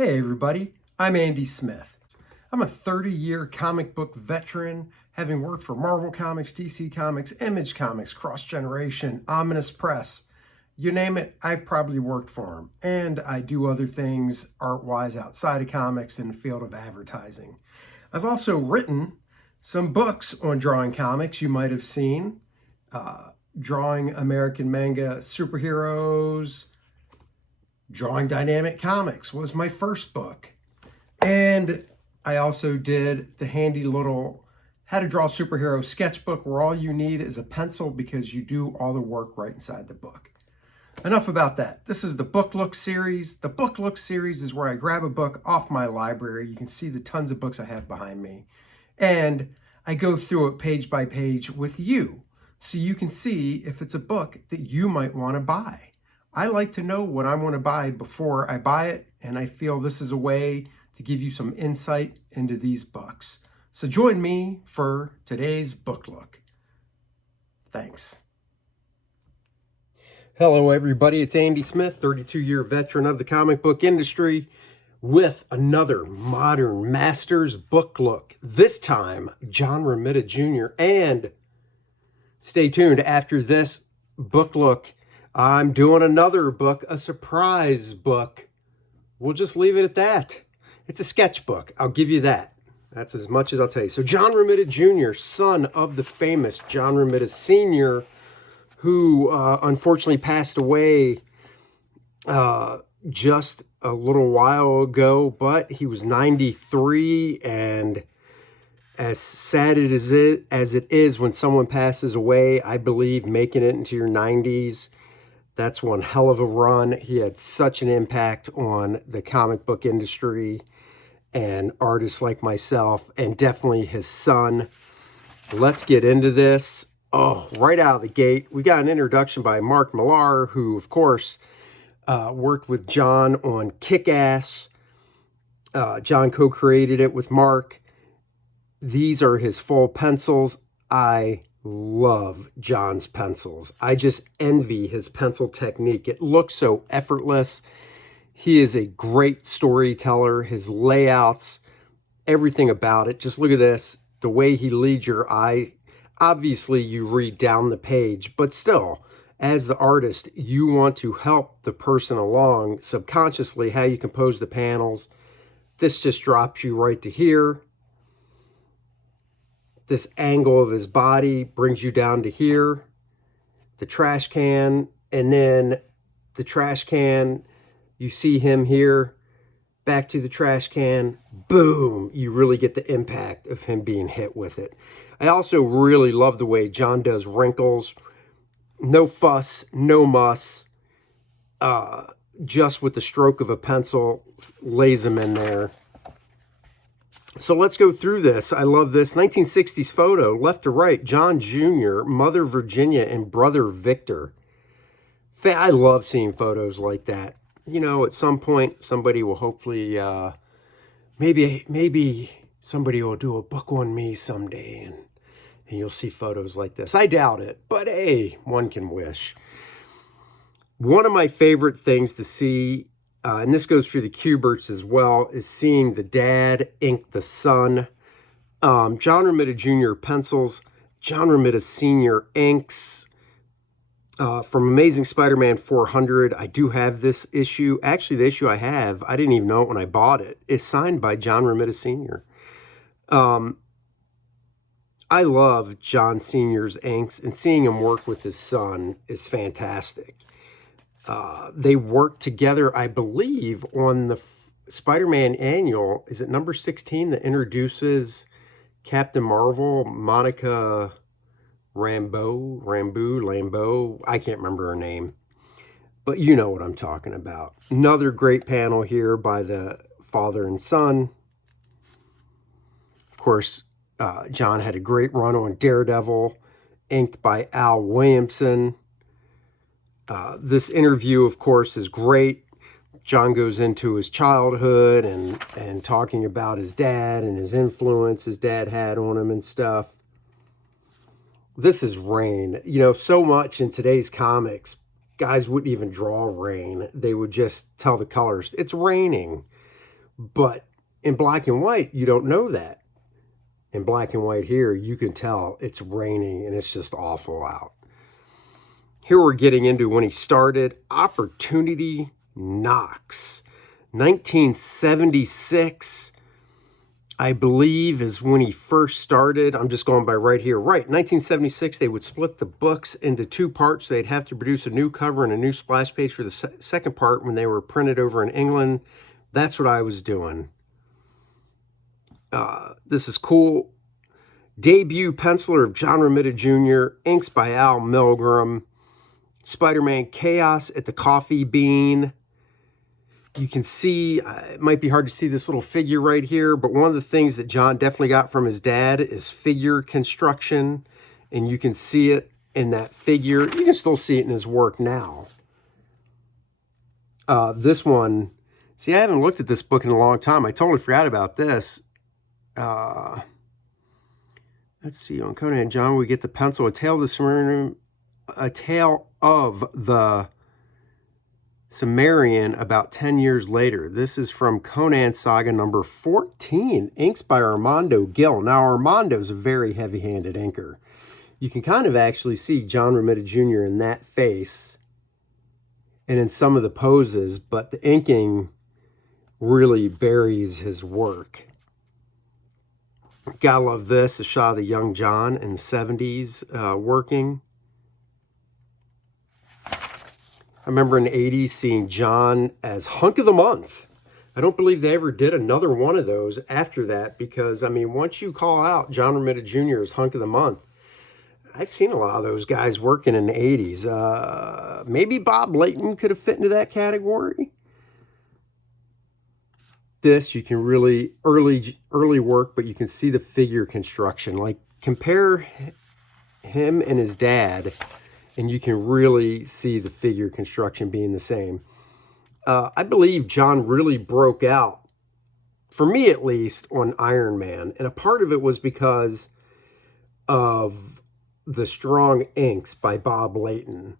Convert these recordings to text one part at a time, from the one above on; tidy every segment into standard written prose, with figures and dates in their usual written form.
Hey everybody, I'm Andy Smith. I'm a 30-year comic book veteran, having worked for Marvel Comics, DC Comics, Image Comics, Cross Generation, Ominous Press. You name it, I've probably worked for them. And I do other things art-wise outside of comics in the field of advertising. I've also written some books on drawing comics you might have seen. Drawing American manga superheroes, Drawing Dynamic Comics was my first book. And I also did the handy little How to Draw Superhero sketchbook where all you need is a pencil because you do all the work right inside the book. Enough about that. This is the Book Look series. The Book Look series is where I grab a book off my library. You can see the tons of books I have behind me. And I go through it page by page with you so you can see if it's a book that you might want to buy. I like to know what I want to buy before I buy it, and I feel this is a way to give you some insight into these books. So join me for today's book look. Thanks. Hello everybody, it's Andy Smith, 32-year veteran of the comic book industry, with another modern Masters book look. This time, John Romita Jr. And stay tuned, after this book look, I'm doing another book, a surprise book. We'll just leave it at that. It's a sketchbook. I'll give you that. That's as much as I'll tell you. So John Romita Jr., son of the famous John Romita Sr., who unfortunately passed away just a little while ago, but he was 93, and as sad as it is when someone passes away, I believe making it into your 90s, that's one hell of a run. He had such an impact on the comic book industry and artists like myself, and definitely his son. Let's get into this. Oh, right out of the gate, we got an introduction by Mark Millar, who, of course, worked with John on Kick-Ass. John co-created it with Mark. These are his full pencils. I love John's pencils. I just envy his pencil technique. It looks so effortless. He is a great storyteller. His layouts, everything about it. Just look at this. The way he leads your eye. Obviously, you read down the page, but still, as the artist, you want to help the person along subconsciously, how you compose the panels. This just drops you right to here. This angle of his body brings you down to here, the trash can, and then the trash can, you see him here, back to the trash can, boom, you really get the impact of him being hit with it. I also really love the way John does wrinkles. No fuss, no muss, just with the stroke of a pencil, lays them in there. So let's go through this. I love this 1960s photo, left to right, John Jr., Mother Virginia, and Brother Victor. I love seeing photos like that. You know, at some point, somebody will hopefully, maybe somebody will do a book on me someday, and you'll see photos like this. I doubt it, but hey, one can wish. One of my favorite things to see, and this goes for the Kuberts as well, is seeing the dad ink the son. John Romita Jr. pencils, John Romita Sr. inks. From Amazing Spider-Man 400, I do have this issue. Actually, the issue I have, I didn't even know it when I bought it, is signed by John Romita Sr. I love John Sr.'s inks, and seeing him work with his son is fantastic. They worked together, I believe, on the Spider-Man annual. Is it number 16 that introduces Captain Marvel, Monica Rambeau? I can't remember her name. But you know what I'm talking about. Another great panel here by the father and son. Of course, John had a great run on Daredevil, inked by Al Williamson. This interview, of course, is great. John goes into his childhood and talking about his dad and his influence his dad had on him and stuff. This is rain. You know, so much in today's comics, guys wouldn't even draw rain. They would just tell the colors, it's raining. But in black and white, you don't know that. In black and white here, you can tell it's raining and it's just awful out. Here we're getting into when he started. Opportunity Knocks. 1976, I believe, is when he first started. I'm just going by right here. Right, 1976, they would split the books into two parts. They'd have to produce a new cover and a new splash page for the second part when they were printed over in England. That's what I was doing. This is cool. Debut penciler of John Romita Jr., inks by Al Milgrom. Spider-Man Chaos at the Coffee Bean. You can see, it might be hard to see this little figure right here, but one of the things that John definitely got from his dad is figure construction. And you can see it in that figure. You can still see it in his work now. This one, see, I haven't looked at this book in a long time. I totally forgot about this. Let's see, on Conan and John, we get the pencil, A Tale of the Cimmerian about 10 years later. This is from Conan Saga number 14, inks by Armando Gil. Now, Armando's a very heavy-handed inker. You can kind of actually see John Romita Jr. in that face and in some of the poses, but the inking really buries his work. Gotta love this, a shot of the young John in the 70s working. I remember in the 80s seeing John as Hunk of the Month. I don't believe they ever did another one of those after that because, I mean, once you call out John Romita Jr. as Hunk of the Month, I've seen a lot of those guys working in the 80s. Maybe Bob Layton could have fit into that category. This, you can really, early work, but you can see the figure construction. Like, compare him and his dad, and you can really see the figure construction being the same. I believe John really broke out, for me at least, on Iron Man. And a part of it was because of the strong inks by Bob Layton.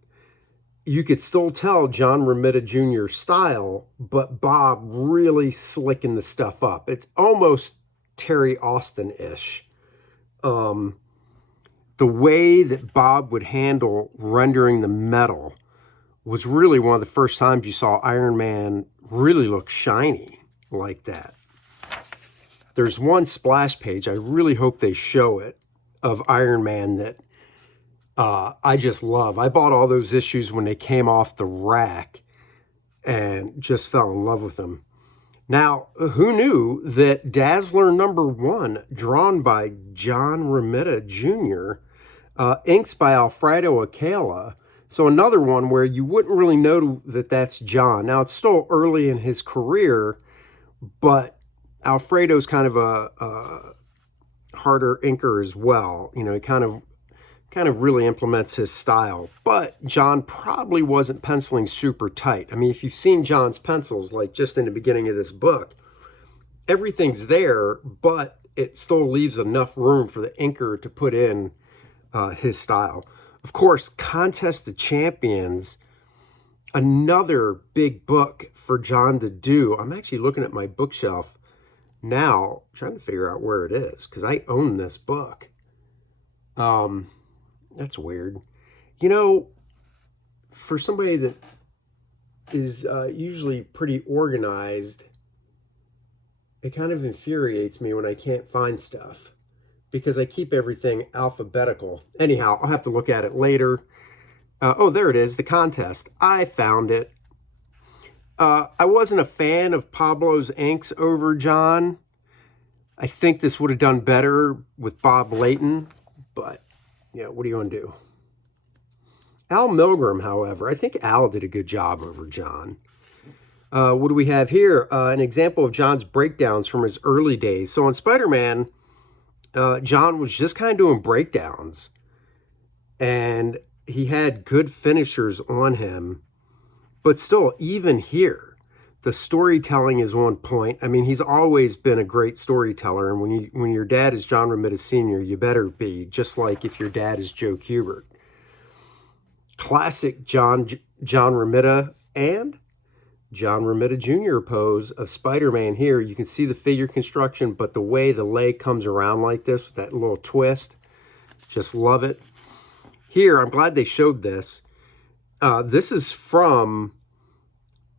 You could still tell John Romita Jr.'s style, but Bob really slicking the stuff up. It's almost Terry Austin-ish. The way that Bob would handle rendering the metal was really one of the first times you saw Iron Man really look shiny like that. There's one splash page, I really hope they show it, of Iron Man that I just love. I bought all those issues when they came off the rack and just fell in love with them. Now, who knew that Dazzler #1, drawn by John Romita Jr., inks by Alfredo Acala. So another one where you wouldn't really know that that's John. Now, it's still early in his career, but Alfredo's kind of a harder inker as well. You know, he kind of really implements his style. But John probably wasn't penciling super tight. I mean, if you've seen John's pencils, like just in the beginning of this book, everything's there, but it still leaves enough room for the inker to put in his style. Of course, Contest of Champions, another big book for John to do. I'm actually looking at my bookshelf now, trying to figure out where it is, because I own this book. That's weird. You know, for somebody that is usually pretty organized, it kind of infuriates me when I can't find stuff because I keep everything alphabetical. Anyhow, I'll have to look at it later. Oh, there it is, the contest. I found it. I wasn't a fan of Pablo's inks over John. I think this would have done better with Bob Layton, but yeah, what are you going to do? Al Milgrom, however, I think Al did a good job over John. What do we have here? An example of John's breakdowns from his early days. So on Spider-Man, John was just kind of doing breakdowns. And he had good finishers on him. But still, even here, the storytelling is on point. I mean, he's always been a great storyteller. And when your dad is John Romita Sr., you better be, just like if your dad is Joe Kubert. Classic John Romita and John Romita Jr. pose of Spider-Man here. You can see the figure construction, but the way the leg comes around like this with that little twist, just love it. Here, I'm glad they showed this. This is from,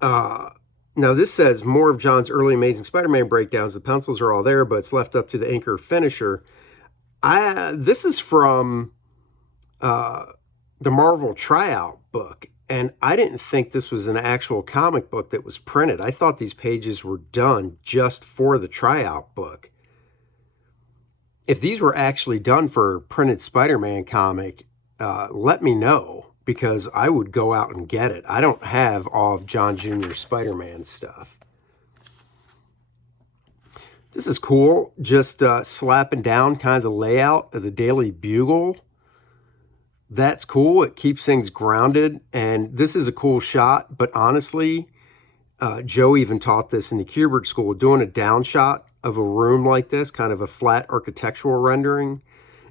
now this says more of John's early Amazing Spider-Man breakdowns. The pencils are all there, but it's left up to the inker finisher. This is from the Marvel tryout book. And I didn't think this was an actual comic book that was printed. I thought these pages were done just for the tryout book. If these were actually done for a printed Spider-Man comic, let me know, because I would go out and get it. I don't have all of John Jr.'s Spider-Man stuff. This is cool, just slapping down kind of the layout of the Daily Bugle. That's cool. It keeps things grounded, and this is a cool shot. But honestly, Joe even taught this in the Kubert School. Doing a down shot of a room like this, kind of a flat architectural rendering,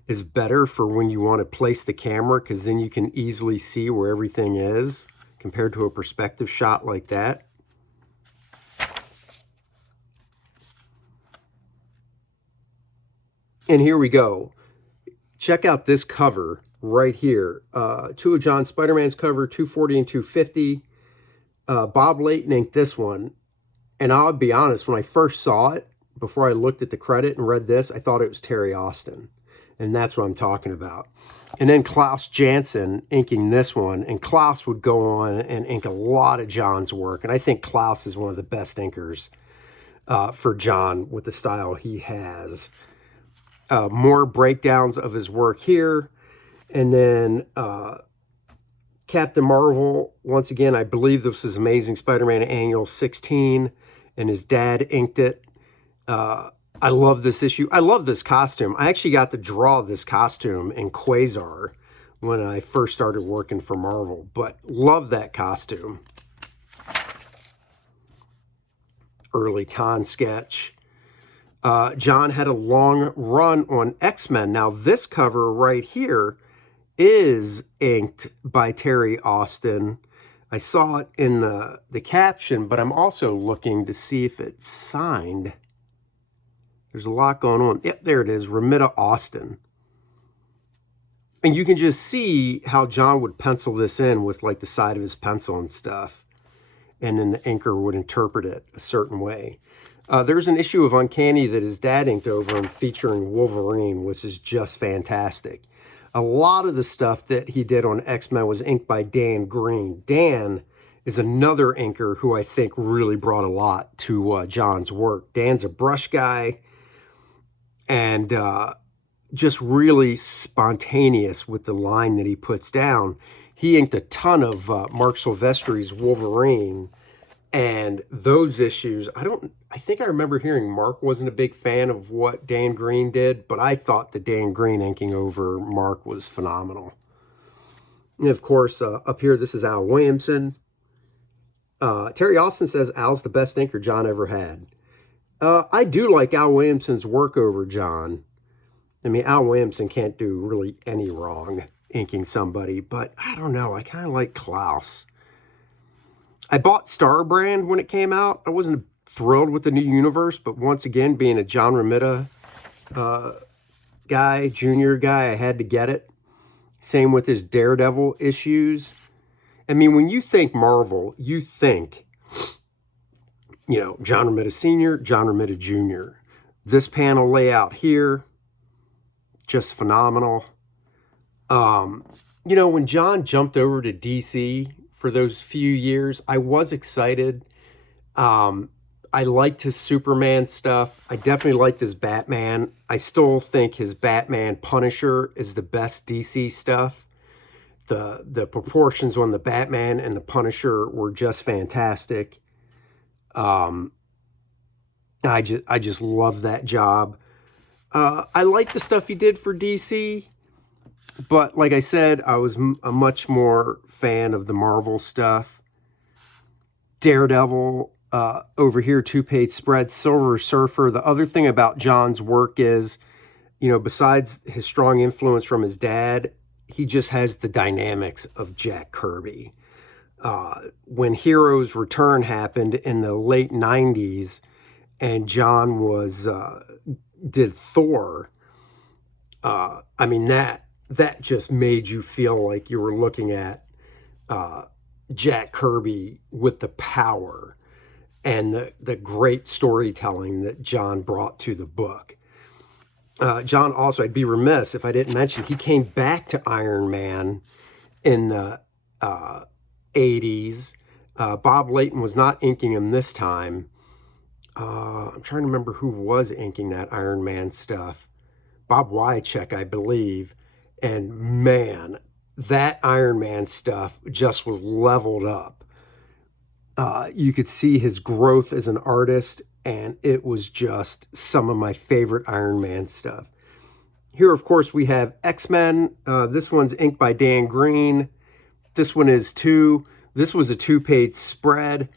is better for when you want to place the camera, because then you can easily see where everything is compared to a perspective shot like that. And here we go. Check out this cover right here. Two of John's Spider-Man's cover, 240 and 250. Bob Layton inked this one. And I'll be honest, when I first saw it, before I looked at the credit and read this, I thought it was Terry Austin. And that's what I'm talking about. And then Klaus Janson inking this one. And Klaus would go on and ink a lot of John's work. And I think Klaus is one of the best inkers for John with the style he has. More breakdowns of his work here. And then Captain Marvel, once again, I believe this is Amazing Spider-Man Annual 16, and his dad inked it. I love this issue. I love this costume. I actually got to draw this costume in Quasar when I first started working for Marvel, but love that costume. Early con sketch. John had a long run on X-Men. Now, this cover right here is inked by Terry Austin. I saw it in the caption, but I'm also looking to see if it's signed. There's a lot going on. Yep, there it is, Romita Austin. And you can just see how John would pencil this in with like the side of his pencil and stuff. And then the inker would interpret it a certain way. There's an issue of Uncanny that his dad inked over him featuring Wolverine, which is just fantastic. A lot of the stuff that he did on X-Men was inked by Dan Green. Dan is another inker who I think really brought a lot to John's work. Dan's a brush guy and just really spontaneous with the line that he puts down. He inked a ton of Mark Silvestri's Wolverine. And those issues, I think I remember hearing Mark wasn't a big fan of what Dan Green did, but I thought the Dan Green inking over Mark was phenomenal. And of course, up here, this is Al Williamson. Terry Austin says Al's the best inker John ever had. I do like Al Williamson's work over John. I mean, Al Williamson can't do really any wrong inking somebody, but I don't know. I kind of like Klaus. I bought Star Brand when it came out. I wasn't thrilled with the new universe, but once again, being a John Romita guy, junior guy, I had to get it. Same with his Daredevil issues. I mean, when you think Marvel, you think, you know, John Romita Sr., John Romita Jr. This panel layout here, just phenomenal. You know, when John jumped over to DC for those few years, I was excited. I liked his Superman stuff. I definitely liked his Batman. I still think his Batman Punisher is the best DC stuff. The proportions on the Batman and the Punisher were just fantastic. I just love that job. I like the stuff he did for DC, but like I said, I was a much more fan of the Marvel stuff. Daredevil, over here, 2-page spread, Silver Surfer. The other thing about John's work is, you know, besides his strong influence from his dad, he just has the dynamics of Jack Kirby. when Heroes Return happened in the late 90s and John did Thor, I mean, that just made you feel like you were looking at Jack Kirby with the power and the great storytelling that John brought to the book. John also, I'd be remiss if I didn't mention, he came back to Iron Man in the 80s. Bob Layton was not inking him this time. I'm trying to remember who was inking that Iron Man stuff. Bob Wycheck, I believe. And man, that Iron Man stuff just was leveled up. You could see his growth as an artist, and it was just some of my favorite Iron Man stuff. Here, of course, we have X-Men. This one's inked by Dan Green. This one is too. This was a 2-page spread.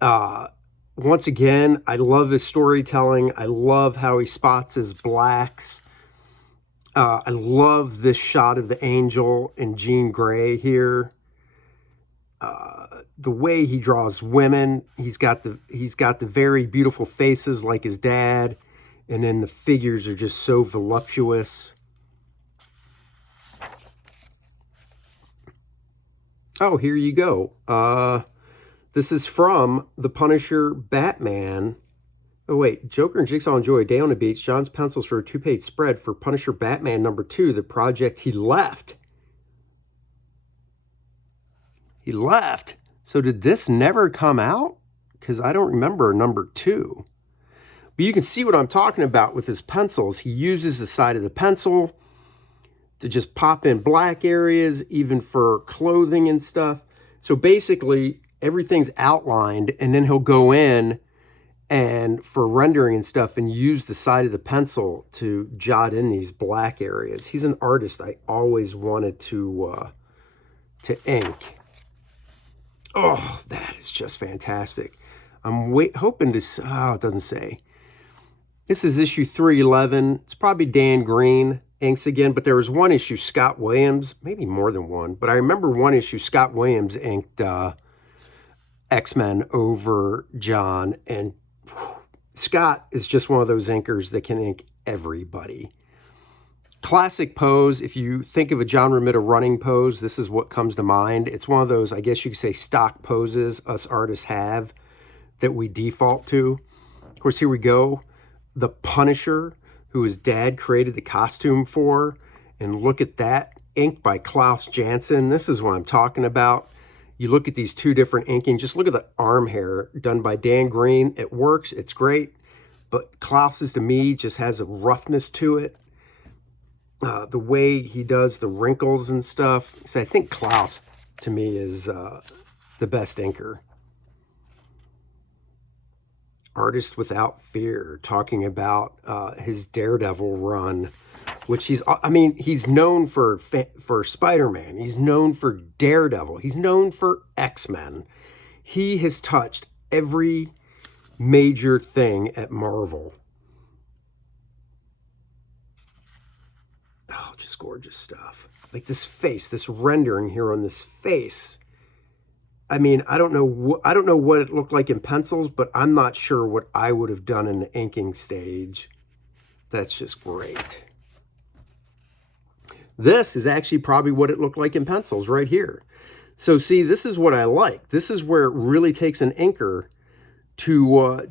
Once again, I love his storytelling. I love how he spots his blacks. I love this shot of the Angel and Jean Grey here. The way he draws women, he's got the very beautiful faces like his dad, and then the figures are just so voluptuous. Oh, here you go. This is from The Punisher Batman. Oh, wait. Joker and Jigsaw enjoy a day on the beach. John's pencils for a 2-page spread for Punisher Batman #2, the project he left. He left. So did this never come out? Because I don't remember #2. But you can see what I'm talking about with his pencils. He uses the side of the pencil to just pop in black areas, even for clothing and stuff. So basically, everything's outlined, and then he'll go in and for rendering and stuff and use the side of the pencil to jot in these black areas. He's an artist I always wanted to ink. Oh, that is just fantastic. I'm hoping to, oh, it doesn't say. This is issue 311. It's probably Dan Green inks again, but there was one issue Scott Williams, maybe more than one, but I remember one issue Scott Williams inked X-Men over John, and Scott is just one of those inkers that can ink everybody. Classic pose. If you think of a John Romita running pose, this is what comes to mind. It's one of those, I guess you could say, stock poses us artists have that we default to. Of course, here we go. The Punisher, who his dad created the costume for. And look at that, inked by Klaus Janson. This is what I'm talking about. You look at these two different inking. Just look at the arm hair done by Dan Green. It works. It's great. But Klaus's, to me, just has a roughness to it. The way he does the wrinkles and stuff. So I think Klaus, to me, is the best inker. Artist Without Fear, talking about his Daredevil run, which he's known for Spider-Man. He's known for Daredevil. He's known for X-Men. He has touched every major thing at Marvel. Oh, just gorgeous stuff. Like this face, this rendering here on this face. I mean, I don't know what it looked like in pencils, but I'm not sure what I would have done in the inking stage. That's just great. This is actually probably what it looked like in pencils right here. So see, this is what I like. This is where it really takes an inker to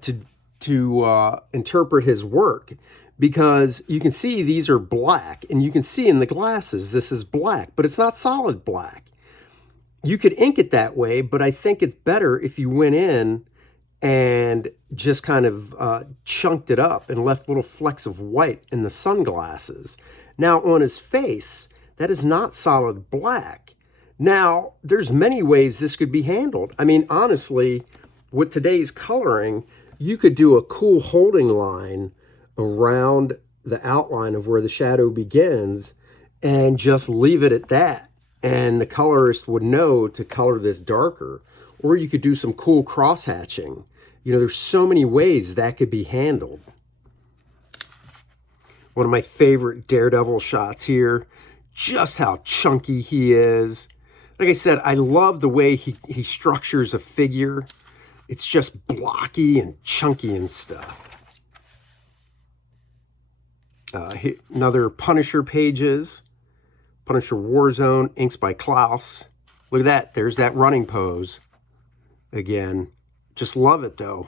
interpret his work, because you can see these are black, and you can see in the glasses this is black, but it's not solid black. You could ink it that way, but I think it's better if you went in and just kind of chunked it up and left little flecks of white in the sunglasses. Now, on his face, that is not solid black. Now, there's many ways this could be handled. I mean, honestly, with today's coloring, you could do a cool holding line around the outline of where the shadow begins and just leave it at that. And the colorist would know to color this darker. Or you could do some cool cross-hatching. You know, there's so many ways that could be handled. One of my favorite Daredevil shots here. Just how chunky he is. Like I said, I love the way he structures a figure. It's just blocky and chunky and stuff. Another Punisher pages. Punisher Warzone, inks by Klaus. Look at that. There's that running pose. Again, just love it though.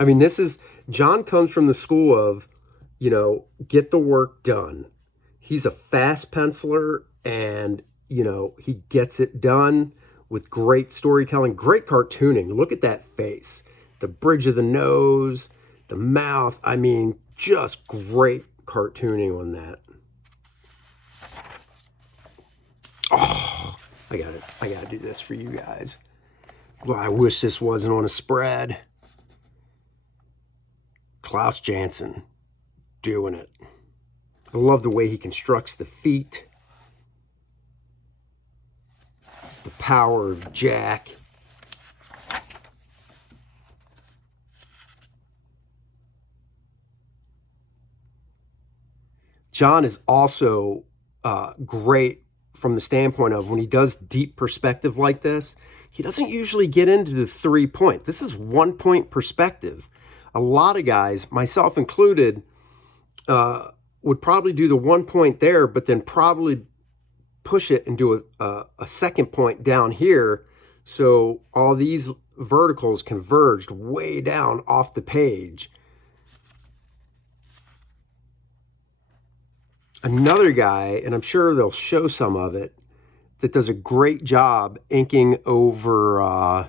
I mean, John comes from the school of, you know, get the work done. He's a fast penciler and, you know, he gets it done with great storytelling, great cartooning. Look at that face, the bridge of the nose, the mouth. I mean, just great cartooning on that. Oh, I gotta do this for you guys. Well, I wish this wasn't on a spread. Klaus Janson doing it. I love the way he constructs the feet. The power of Jack. John is also great from the standpoint of when he does deep perspective like this, he doesn't usually get into the 3-point. This is 1-point perspective. A lot of guys, myself included, would probably do the 1 point there, but then probably push it and do a second point down here. So all these verticals converged way down off the page. Another guy, and I'm sure they'll show some of it, that does a great job inking over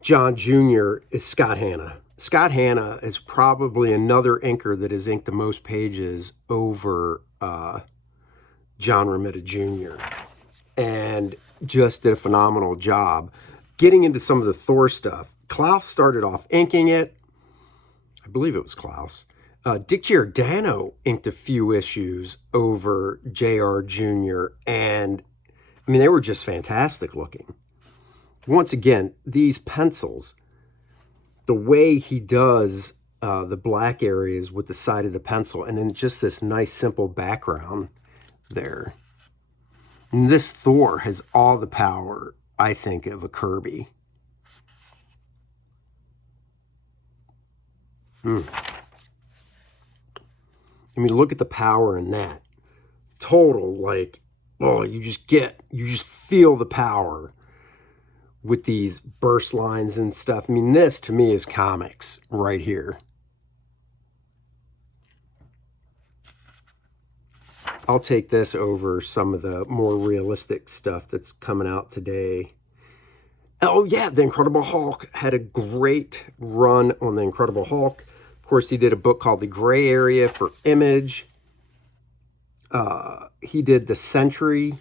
John Jr. is Scott Hanna. Scott Hanna is probably another inker that has inked the most pages over John Romita Jr. And just did a phenomenal job. Getting into some of the Thor stuff, Klaus started off inking it. I believe it was Klaus. Dick Giordano inked a few issues over JR Jr. And, I mean, they were just fantastic looking. Once again, these pencils, the way he does the black areas with the side of the pencil, and then just this nice, simple background there. And this Thor has all the power, I think, of a Kirby. I mean, look at the power in that. Total, like, oh, you just feel the power with these burst lines and stuff. I mean, this to me is comics right here. I'll take this over some of the more realistic stuff that's coming out today. Oh yeah, The Incredible Hulk had a great run on The Incredible Hulk. Of course, he did a book called The Gray Area for Image. He did The Sentry,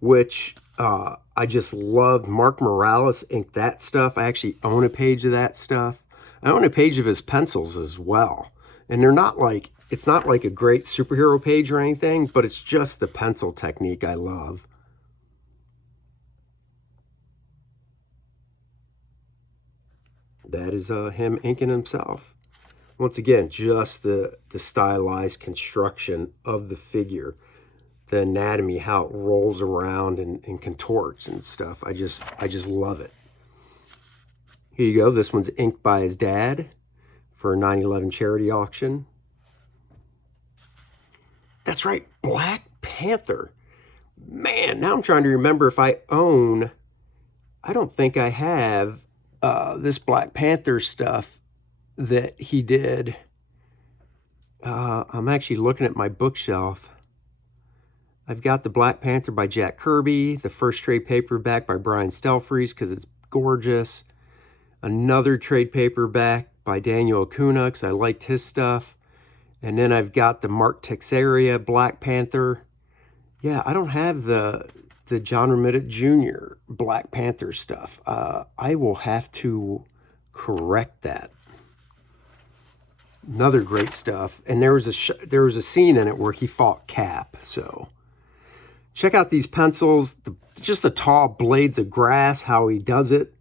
which I just loved. Mark Morales inked that stuff. I actually own a page of that stuff. I own a page of his pencils as well. And they're not like, it's not like a great superhero page or anything, but it's just the pencil technique I love. That is him inking himself. Once again, just the stylized construction of the figure, the anatomy, how it rolls around and contorts and stuff. I just love it. Here you go. This one's inked by his dad for a 9/11 charity auction. That's right, Black Panther. Man, now I'm trying to remember if I own, I don't think I have this Black Panther stuff that he did. I'm actually looking at my bookshelf. I've got the Black Panther by Jack Kirby, the first trade paperback by Brian Stelfreeze because it's gorgeous. Another trade paperback by Daniel Acuna because I liked his stuff. And then I've got the Mark Texeira Black Panther. Yeah, I don't have the John Romita Jr. Black Panther stuff. I will have to correct that. Another great stuff. And there was a scene in it where he fought Cap. So check out these pencils. Just the tall blades of grass, how he does it.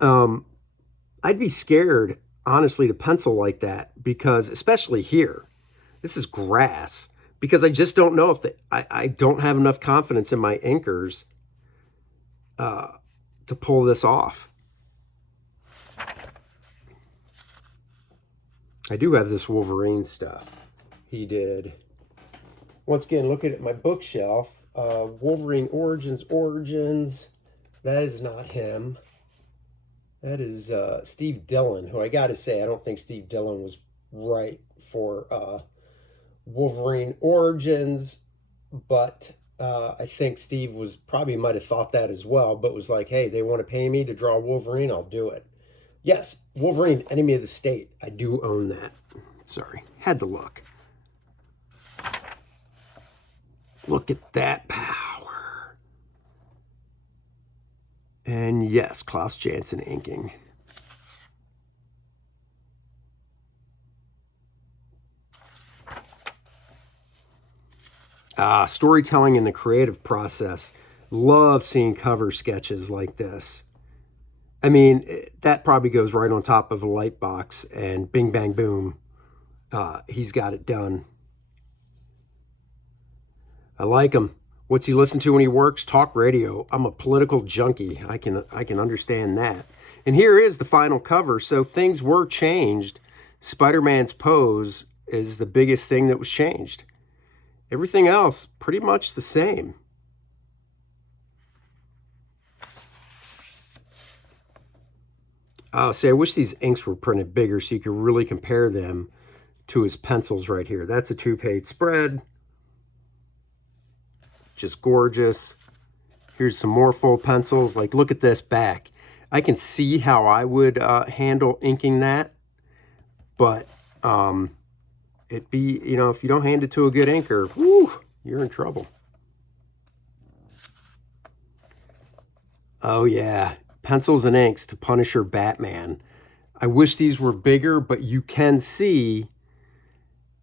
I'd be scared, honestly, to pencil like that because, especially here, this is grass, because I just don't know if I don't have enough confidence in my inkers to pull this off. I do have this Wolverine stuff he did. Once again, looking at my bookshelf, Wolverine Origins. That is not him. That is Steve Dillon, who I got to say, I don't think Steve Dillon was right for Wolverine Origins, but I think Steve might have thought that as well, but was like, hey, they want to pay me to draw Wolverine, I'll do it. Yes, Wolverine, Enemy of the State. I do own that. Sorry, had to look. Look at that power. And yes, Klaus Janson inking. Storytelling in the creative process. Love seeing cover sketches like this. I mean, that probably goes right on top of a light box, and bing, bang, boom, he's got it done. I like him. What's he listen to when he works? Talk radio. I'm a political junkie. I can understand that. And here is the final cover. So things were changed. Spider-Man's pose is the biggest thing that was changed. Everything else, pretty much the same. Oh, see, I wish these inks were printed bigger so you could really compare them to his pencils right here. That's a 2-page spread. Just gorgeous. Here's some more full pencils. Like, look at this back. I can see how I would handle inking that, but it'd be, you know, if you don't hand it to a good inker, whew, you're in trouble. Oh yeah, pencils and inks to Punisher Batman. I wish these were bigger, but you can see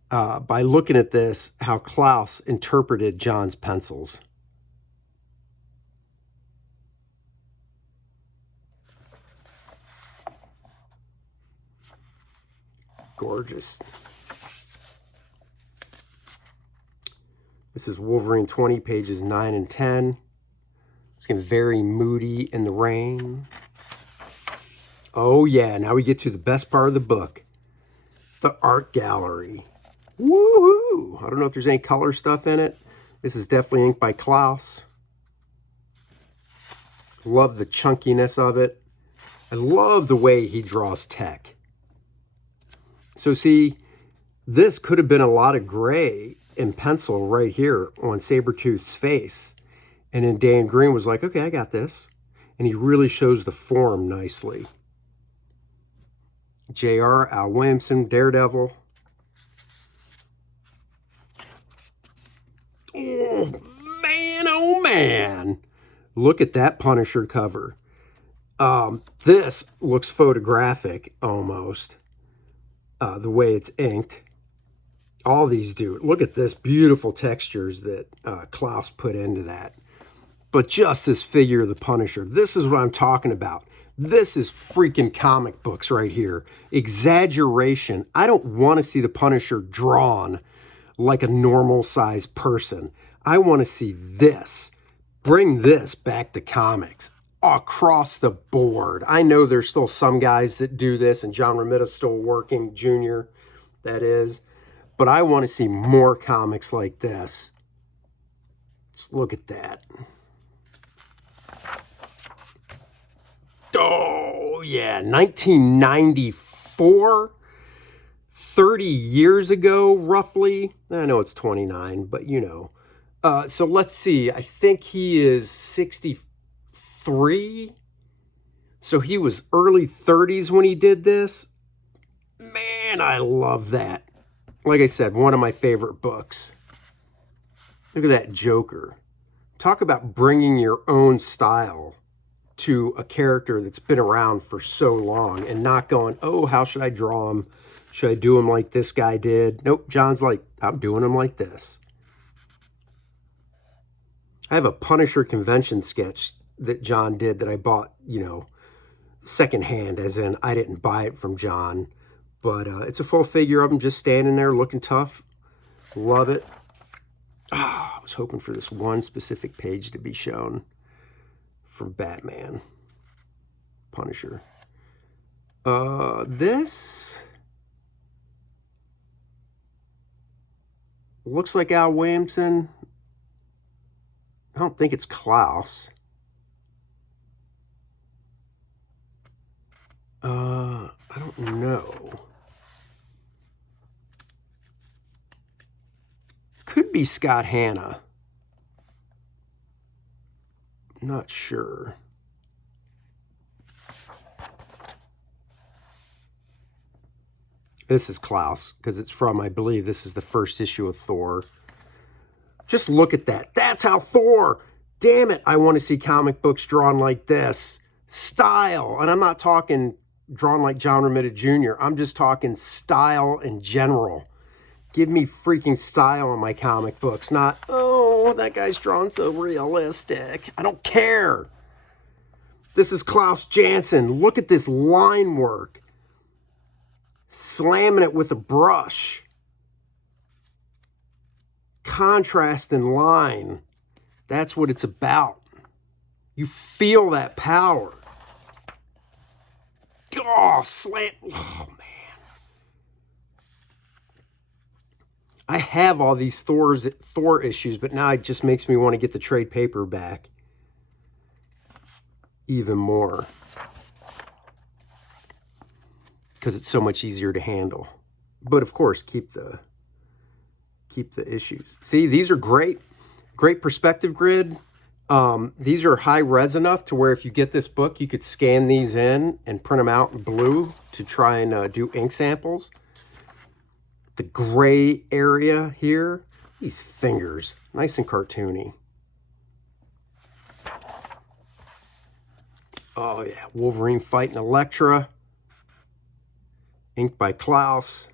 by looking at this how Klaus interpreted John's pencils. Gorgeous. This is Wolverine 20, pages 9 and 10. It's getting very moody in the rain. Oh yeah, now we get to the best part of the book. The art gallery. Woohoo! I don't know if there's any color stuff in it. This is definitely inked by Klaus. Love the chunkiness of it. I love the way he draws tech. So see, this could have been a lot of gray in pencil right here on Sabretooth's face. And then Dan Green was like, okay, I got this. And he really shows the form nicely. JR, Al Williamson, Daredevil. Oh man. Look at that Punisher cover. This looks photographic almost. The way it's inked. All these do. Look at this beautiful textures that Klaus put into that. But just this figure of the Punisher, this is what I'm talking about. This is freaking comic books right here. Exaggeration. I don't want to see the Punisher drawn like a normal sized person. I want to see this. Bring this back to comics across the board. I know there's still some guys that do this, and John Romita's still working, Jr., that is. But I want to see more comics like this. Just look at that. Oh, yeah, 1994, 30 years ago, roughly. I know it's 29, but you know. So let's see. I think he is 63. So he was early 30s when he did this. Man, I love that. Like I said, one of my favorite books. Look at that Joker. Talk about bringing your own style to a character that's been around for so long and not going, oh, how should I draw him? Should I do him like this guy did? Nope, John's like, I'm doing him like this. I have a Punisher convention sketch that John did that I bought, you know, secondhand, as in I didn't buy it from John. But it's a full figure of him just standing there looking tough. Love it. I was hoping for this one specific page to be shown from Batman, Punisher. This looks like Al Williamson. I don't think it's Klaus. I don't know. Could be Scott Hanna. Not sure. This is Klaus, because it's from, I believe, this is the first issue of Thor. Just look at that. That's how Thor. Damn it, I want to see comic books drawn like this. Style. And I'm not talking drawn like John Romita Jr. I'm just talking style in general. Give me freaking style in my comic books, not, oh, that guy's drawn so realistic. I don't care. This is Klaus Janson. Look at this line work. Slamming it with a brush. Contrast and line. That's what it's about. You feel that power. Oh, slant. Oh, man. I have all these Thor issues, but now it just makes me want to get the trade paperback even more, because it's so much easier to handle. But of course, keep the issues. See, these are great perspective grid. These are high res enough to where if you get this book, you could scan these in and print them out in blue to try and do ink samples. The gray area here, these fingers, nice and cartoony. Oh yeah, Wolverine fighting Elektra. Inked by Klaus.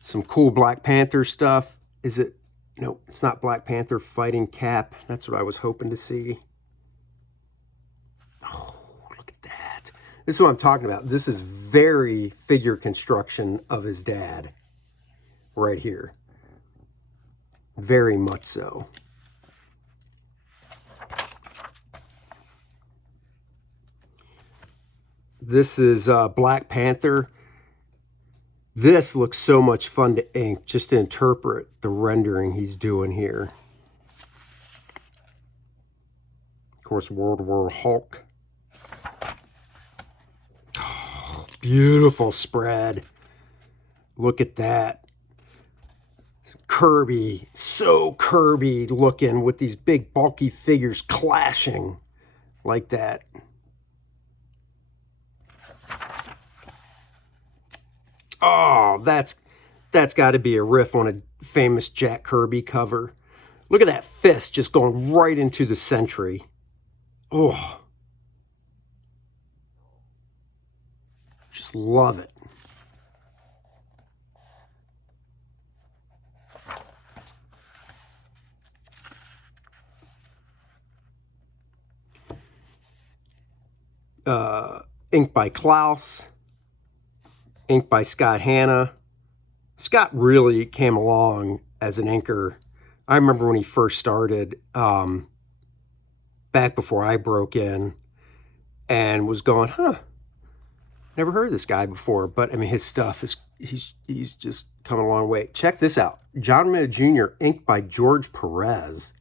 Some cool Black Panther stuff. Is it? Nope, it's not Black Panther fighting Cap. That's what I was hoping to see. Oh, look at that. This is what I'm talking about. This is very figure construction of his dad. Right here. Very much so. This is Black Panther. This looks so much fun to ink, just to interpret the rendering he's doing here. Of course, World War Hulk. Oh, beautiful spread. Look at that. Kirby, so Kirby looking with these big bulky figures clashing like that. Oh, that's got to be a riff on a famous Jack Kirby cover. Look at that fist just going right into the Sentry. Oh. Just love it. Inked by Klaus. Inked by Scott Hanna. Scott really came along as an inker. I remember when he first started, back before I broke in, and was going, huh, never heard of this guy before. But I mean, his stuff is, he's just come a long way. Check this out. John Romita Jr. inked by George Perez.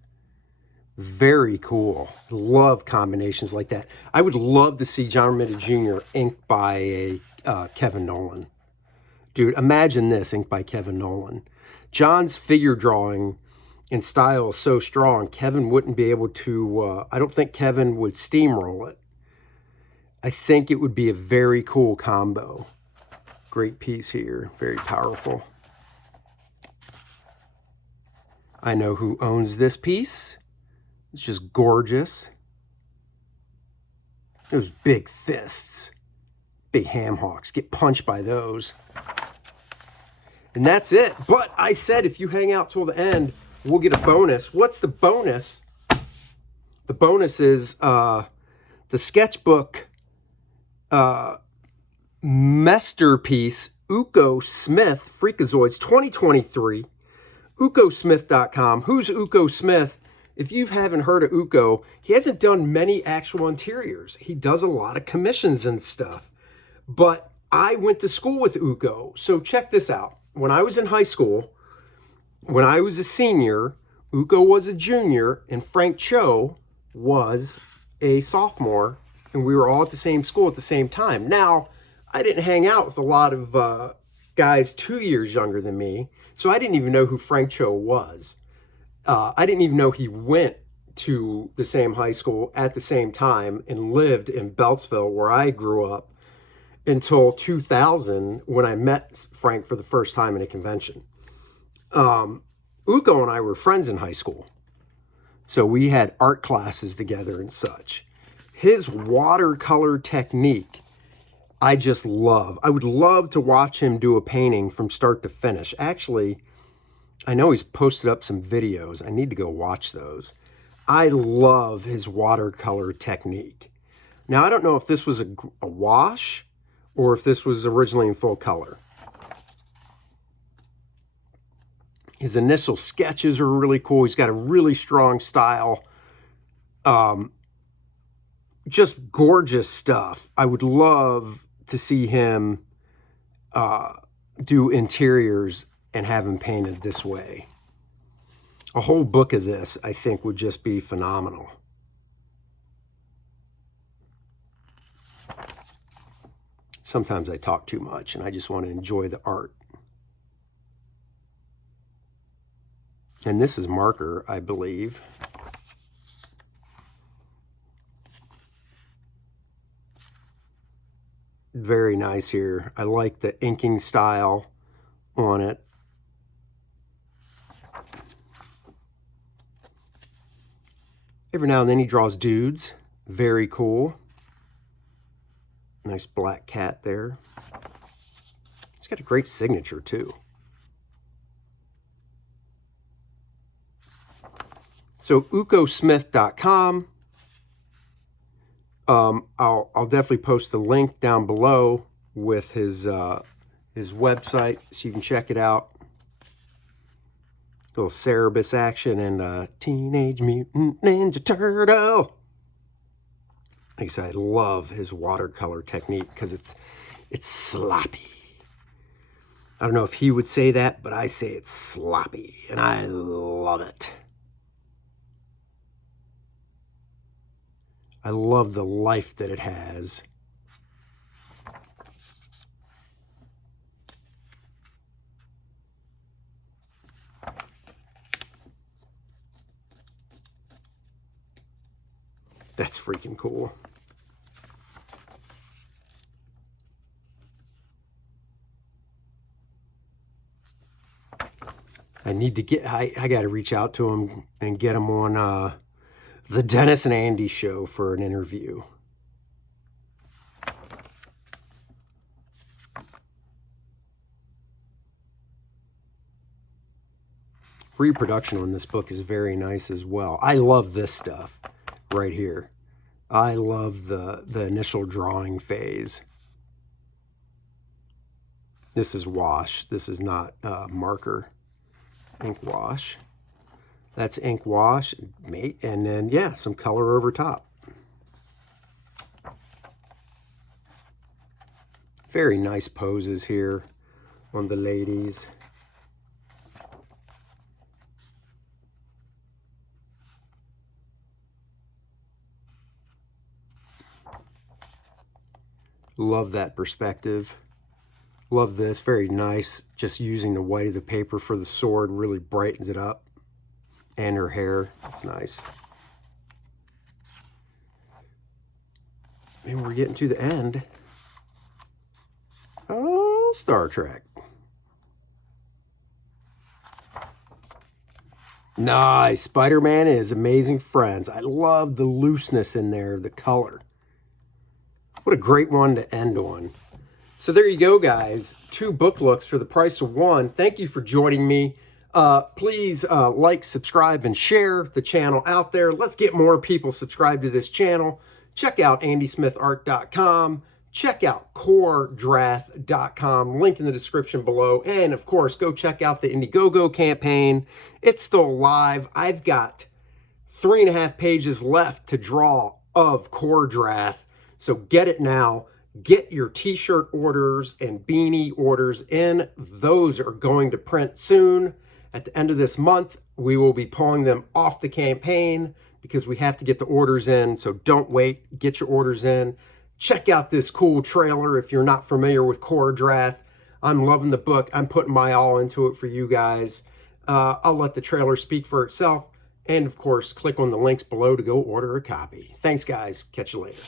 Very cool. Love combinations like that. I would love to see John Romita Jr. inked by a Kevin Nolan. Dude, imagine this inked by Kevin Nolan. John's figure drawing and style is so strong, Kevin wouldn't be able to, I don't think Kevin would steamroll it. I think it would be a very cool combo. Great piece here, very powerful. I know who owns this piece. It's just gorgeous. Those big fists, big ham hocks, get punched by those. And that's it. But I said if you hang out till the end, we'll get a bonus. What's the bonus? The bonus is the sketchbook masterpiece Uko Smith Freakazoids 2023. UkoSmith.com. Who's Uko Smith? If you haven't heard of Uko, he hasn't done many actual interiors. He does a lot of commissions and stuff. But I went to school with Uko. So check this out. When I was in high school, when I was a senior, Uko was a junior, and Frank Cho was a sophomore, and we were all at the same school at the same time. Now, I didn't hang out with a lot of guys 2 years younger than me, so I didn't even know who Frank Cho was. I didn't even know he went to the same high school at the same time and lived in Beltsville, where I grew up, until 2000, when I met Frank for the first time in a convention. Uko and I were friends in high school, so we had art classes together and such. His watercolor technique, I just love. I would love to watch him do a painting from start to finish. Actually, I know he's posted up some videos. I need to go watch those. I love his watercolor technique. Now, I don't know if this was a wash or if this was originally in full color. His initial sketches are really cool. He's got a really strong style. Just gorgeous stuff. I would love to see him do interiors and have him painted this way. A whole book of this, I think, would just be phenomenal. Sometimes I talk too much and I just want to enjoy the art. And this is marker, I believe. Very nice here. I like the inking style on it. Every now and then he draws dudes. Very cool. Nice black cat there. He's got a great signature too. So ukosmith.com. I'll definitely post the link down below with his website so you can check it out. Little Cerebus action and Teenage Mutant Ninja Turtle. Like I said, I love his watercolor technique because it's sloppy. I don't know if he would say that, but I say it's sloppy, and I love it. I love the life that it has. That's freaking cool. I need to get, I got to reach out to him and get him on the Dennis and Andy show for an interview. Reproduction on this book is very nice as well. I love this stuff right here. I love the initial drawing phase. This is wash. This is not marker. Ink wash. That's ink wash, mate, and then, yeah, some color over top. Very nice poses here on the ladies. Love that perspective. Love this. Very nice. Just using the white of the paper for the sword really brightens it up. And her hair. That's nice. And we're getting to the end. Oh, Star Trek. Nice. Spider-Man and His Amazing Friends. I love the looseness in there, the color. What a great one to end on. So there you go, guys. 2 book looks for the price of 1. Thank you for joining me. Please like, subscribe, and share the channel out there. Let's get more people subscribed to this channel. Check out andysmithart.com. check out Kor-Drath.com, link in the description below. And of course, go check out the Indiegogo campaign. It's still live. I've got 3.5 pages left to draw of Kor-Drath. So get it now. Get your t-shirt orders and beanie orders in. Those are going to print soon. At the end of this month, we will be pulling them off the campaign because we have to get the orders in. So don't wait. Get your orders in. Check out this cool trailer if you're not familiar with Kor-Drath. I'm loving the book. I'm putting my all into it for you guys. I'll let the trailer speak for itself. And of course, click on the links below to go order a copy. Thanks, guys. Catch you later.